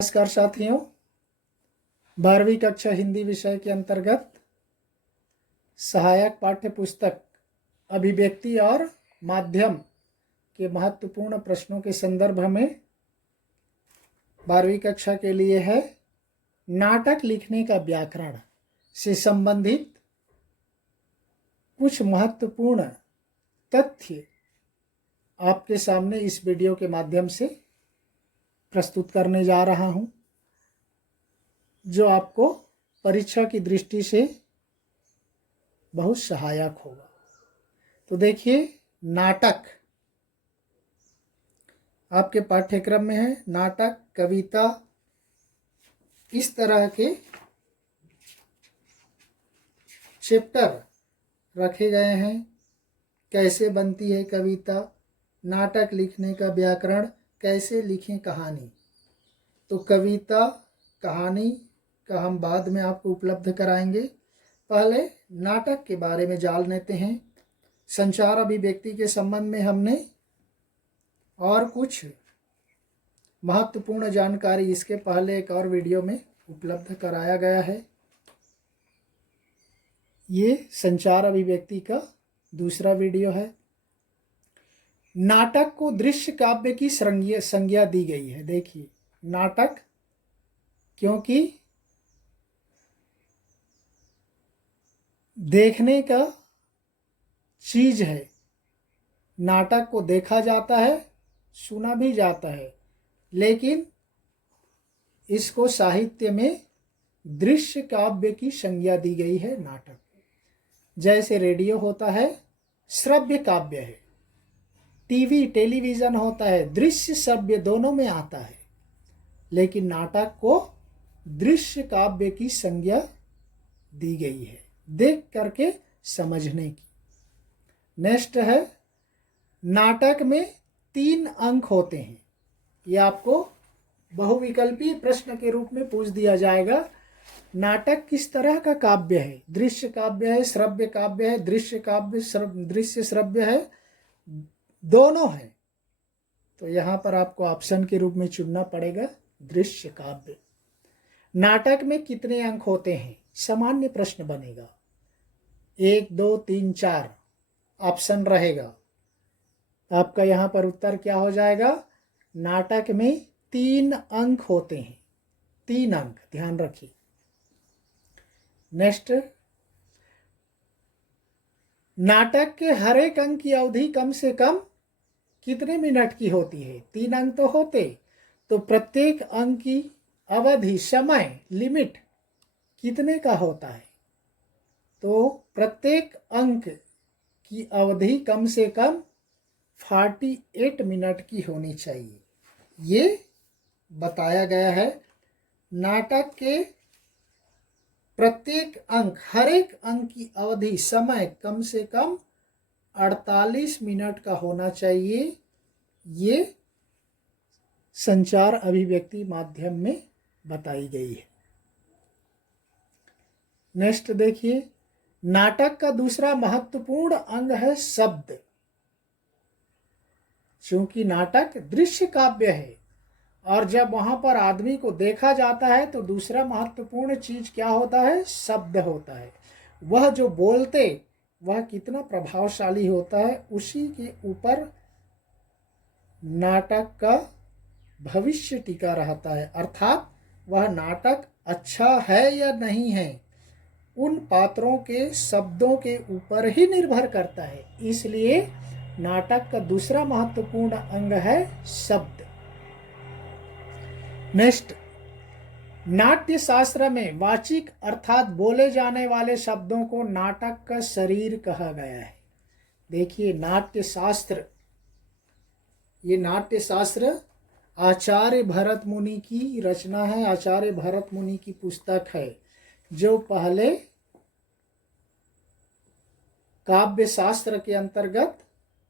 नमस्कार साथियों, 12वीं कक्षा हिंदी विषय के अंतर्गत सहायक पाठ्य पुस्तक अभिव्यक्ति और माध्यम के महत्वपूर्ण प्रश्नों के संदर्भ में 12वीं कक्षा के लिए है नाटक लिखने का व्याकरण से संबंधित कुछ महत्वपूर्ण तथ्य आपके सामने इस वीडियो के माध्यम से प्रस्तुत करने जा रहा हूं, जो आपको परीक्षा की दृष्टि से बहुत सहायक होगा। तो देखिए, नाटक आपके पाठ्यक्रम में है। नाटक, कविता, इस तरह के चैप्टर रखे गए हैं। कैसे बनती है कविता, नाटक लिखने का व्याकरण, कैसे लिखें कहानी। तो कविता, कहानी का हम बाद में आपको उपलब्ध कराएंगे। पहले नाटक के बारे में जान लेते हैं। संचार अभिव्यक्ति के संबंध में हमने और कुछ महत्वपूर्ण जानकारी इसके पहले एक और वीडियो में उपलब्ध कराया गया है। ये संचार अभिव्यक्ति का दूसरा वीडियो है। नाटक को दृश्य काव्य की संज्ञा दी गई है। देखिए, नाटक क्योंकि देखने का चीज है, नाटक को देखा जाता है, सुना भी जाता है, लेकिन इसको साहित्य में दृश्य काव्य की संज्ञा दी गई है। नाटक जैसे रेडियो होता है, श्रव्य काव्य है। टीवी, टेलीविजन होता है, दृश्य श्रव्य दोनों में आता है, लेकिन नाटक को दृश्य काव्य की संज्ञा दी गई है, देख करके समझने की। नेक्स्ट है, नाटक में 3 अंक होते हैं। ये आपको बहुविकल्पी प्रश्न के रूप में पूछ दिया जाएगा। नाटक किस तरह का काव्य है? दृश्य काव्य है, श्रव्य काव्य है, दृश्य काव्य दृश्य श्रव्य है, दोनों है। तो यहाँ पर आपको ऑप्शन के रूप में चुनना पड़ेगा दृश्य काव्य। नाटक में कितने अंक होते हैं? सामान्य प्रश्न बनेगा। 1, 2, 3, 4 ऑप्शन रहेगा। आपका यहाँ पर उत्तर क्या हो जाएगा? नाटक में 3 अंक होते हैं। 3 अंक, ध्यान रखिए। नेक्स्ट, नाटक के हर एक अंक की अवधि कम से कम कितने मिनट की होती है? 3 अंक तो होते, तो प्रत्येक अंक की अवधि, समय, लिमिट कितने का होता है? तो प्रत्येक अंक की अवधि कम से कम 48 मिनट की होनी चाहिए। ये बताया गया है। नाटक के प्रत्येक अंक, हर एक अंक की अवधि, समय कम से कम 48 मिनट का होना चाहिए। ये संचार अभिव्यक्ति माध्यम में बताई गई है। नेक्स्ट देखिए, नाटक का दूसरा महत्वपूर्ण अंग है शब्द। चूंकि नाटक दृश्य काव्य है और जब वहां पर आदमी को देखा जाता है, तो दूसरा महत्वपूर्ण चीज क्या होता है? शब्द होता है। वह जो बोलते, वह कितना प्रभावशाली होता है, उसी के ऊपर नाटक का भविष्य टिका रहता है। अर्थात वह नाटक अच्छा है या नहीं है, उन पात्रों के शब्दों के ऊपर ही निर्भर करता है। इसलिए नाटक का दूसरा महत्वपूर्ण अंग है शब्द। नेक्स्ट, नाट्य शास्त्र में वाचिक अर्थात बोले जाने वाले शब्दों को नाटक का शरीर कहा गया है। देखिए, नाट्य शास्त्र, ये नाट्य शास्त्र आचार्य भरत मुनि की रचना है। आचार्य भरत मुनि की पुस्तक है, जो पहले काव्य शास्त्र के अंतर्गत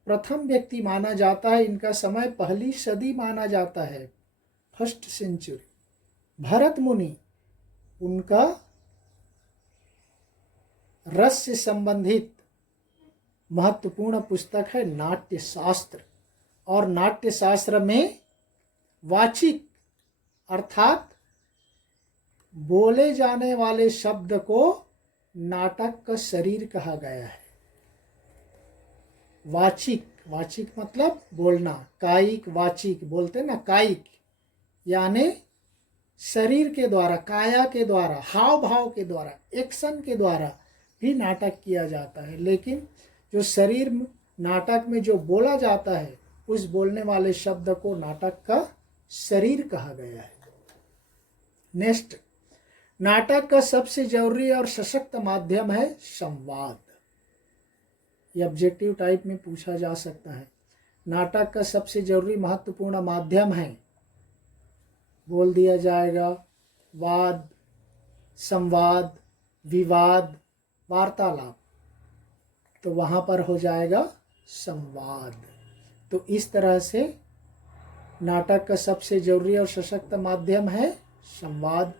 प्रथम व्यक्ति माना जाता है। इनका समय पहली सदी माना जाता है, 1st सेंचुरी। भरत मुनि, उनका रस से संबंधित महत्वपूर्ण पुस्तक है नाट्य शास्त्र। और नाट्य शास्त्र में वाचिक अर्थात बोले जाने वाले शब्द को नाटक का शरीर कहा गया है। वाचिक, वाचिक मतलब बोलना, कायिक वाचिक बोलते ना, कायिक यानी शरीर के द्वारा, काया के द्वारा, हाव भाव के द्वारा, एक्शन के द्वारा भी नाटक किया जाता है। लेकिन जो शरीर नाटक में जो बोला जाता है, उस बोलने वाले शब्द को नाटक का शरीर कहा गया है। नेक्स्ट, नाटक का सबसे जरूरी और सशक्त माध्यम है संवाद। ये ऑब्जेक्टिव टाइप में पूछा जा सकता है। नाटक का सबसे जरूरी महत्वपूर्ण माध्यम है, बोल दिया जाएगा, वाद, संवाद, विवाद, वार्तालाप, तो वहाँ पर हो जाएगा संवाद। तो इस तरह से नाटक का सबसे जरूरी और सशक्त माध्यम है संवाद।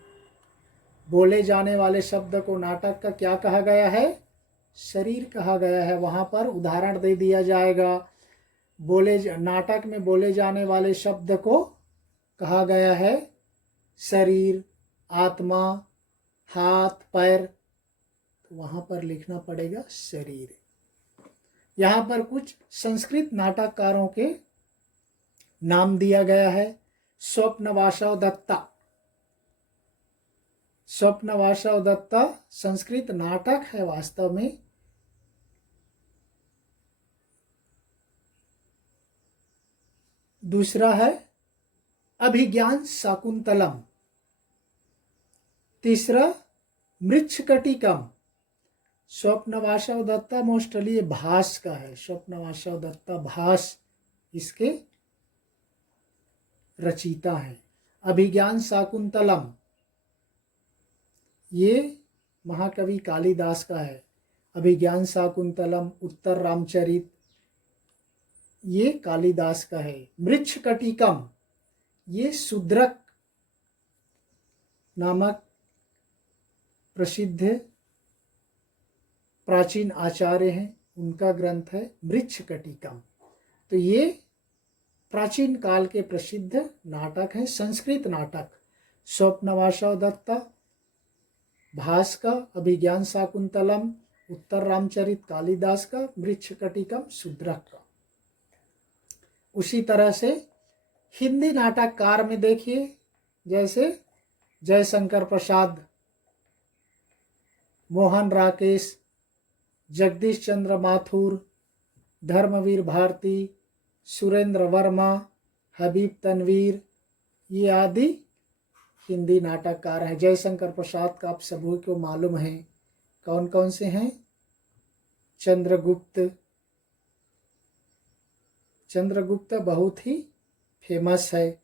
बोले जाने वाले शब्द को नाटक का क्या कहा गया है? शरीर कहा गया है। वहाँ पर उदाहरण दे दिया जाएगा। नाटक में बोले जाने वाले शब्द को कहा गया है शरीर, आत्मा, हाथ, पैर, तो वहाँ पर लिखना पड़ेगा शरीर। यहाँ पर कुछ संस्कृत नाटककारों के नाम दिया गया है। स्वप्नवासव दत्ता, स्वप्नवासव दत्ता संस्कृत नाटक है वास्तव में। दूसरा है अभिज्ञान शाकुंतलम। तीसरा मृच्छकटिकम। स्वप्नवासव दत्ता मोस्टली भास का है। स्वप्नवासव दत्ता भास इसके रचयिता हैं। अभिज्ञान शाकुंतलम ये महाकवि कालिदास का है। अभिज्ञान शाकुंतलम, उत्तर रामचरित ये कालिदास का है। मृच्छकटिकम ये शूद्रक नामक प्रसिद्ध प्राचीन आचार्य हैं, उनका ग्रंथ है मृच्छकटिकम। तो ये प्राचीन काल के प्रसिद्ध नाटक हैं, संस्कृत नाटक। स्वप्नवासव दत्ता भास का, अभिज्ञान शाकुंतलम उत्तर रामचरित कालिदास का, मृच्छकटिकम शूद्रक का। उसी तरह से हिंदी नाटककार में देखिए, जैसे जयशंकर प्रसाद, मोहन राकेश, जगदीश चंद्र माथुर, धर्मवीर भारती, सुरेंद्र वर्मा, हबीब तनवीर, ये आदि हिंदी नाटककार हैं। जयशंकर प्रसाद का आप सभी को मालूम है कौन कौन से हैं। चंद्रगुप्त, चंद्रगुप्त बहुत ही फेमस है।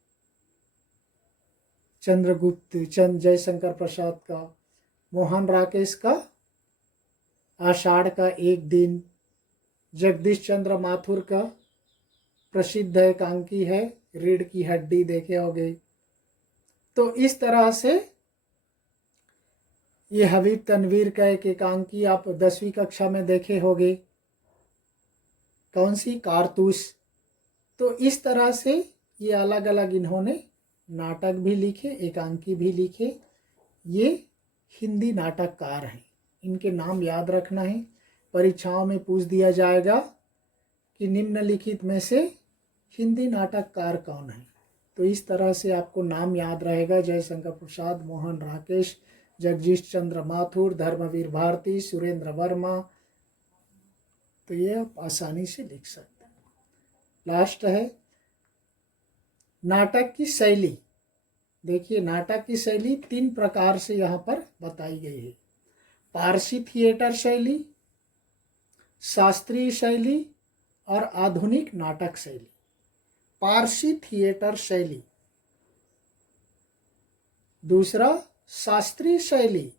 चंद्रगुप्त जयशंकर प्रसाद का। मोहन राकेश का आषाढ़ का एक दिन। जगदीश चंद्र माथुर का प्रसिद्ध एकांकी है रीढ़ की हड्डी, देखे होंगे। तो इस तरह से ये हबीब तनवीर का एक एकांकी आप 10वीं कक्षा में देखे होंगे, कौन सी? कारतूस। तो इस तरह से ये अलग अलग इन्होंने नाटक भी लिखे, एकांकी भी लिखे। ये हिंदी नाटककार हैं, इनके नाम याद रखना है। परीक्षाओं में पूछ दिया जाएगा कि निम्नलिखित में से हिंदी नाटककार कौन है। तो इस तरह से आपको नाम याद रहेगा। जयशंकर प्रसाद, मोहन राकेश, जगदीश चंद्र माथुर, धर्मवीर भारती, सुरेंद्र वर्मा, तो ये आप आसानी से लिख सकते हैं। लास्ट है नाटक की शैली। देखिए, नाटक की शैली 3 प्रकार से यहाँ पर बताई गई है। पारसी थिएटर शैली, शास्त्रीय शैली और आधुनिक नाटक शैली। पारसी थिएटर शैली, दूसरा शास्त्रीय शैली,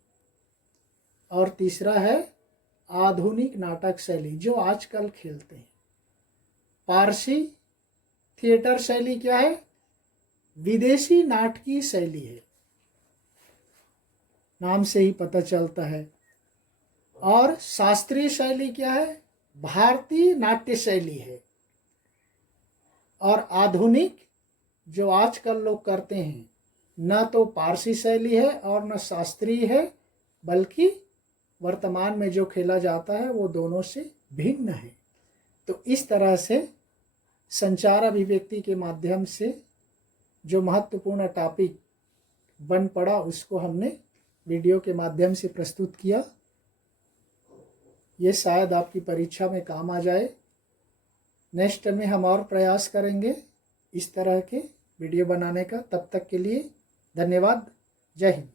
और तीसरा है आधुनिक नाटक शैली जो आजकल खेलते हैं। पारसी थिएटर शैली क्या है? विदेशी नाटकीय शैली है, नाम से ही पता चलता है। और शास्त्रीय शैली क्या है? भारतीय नाट्य शैली है। और आधुनिक जो आजकल लोग करते हैं न तो पारसी शैली है और न शास्त्रीय है, बल्कि वर्तमान में जो खेला जाता है वो दोनों से भिन्न है। तो इस तरह से संचार अभिव्यक्ति के माध्यम से जो महत्वपूर्ण टॉपिक बन पड़ा उसको हमने वीडियो के माध्यम से प्रस्तुत किया। ये शायद आपकी परीक्षा में काम आ जाए। नेक्स्ट में हम और प्रयास करेंगे इस तरह के वीडियो बनाने का। तब तक के लिए धन्यवाद। जय हिंद।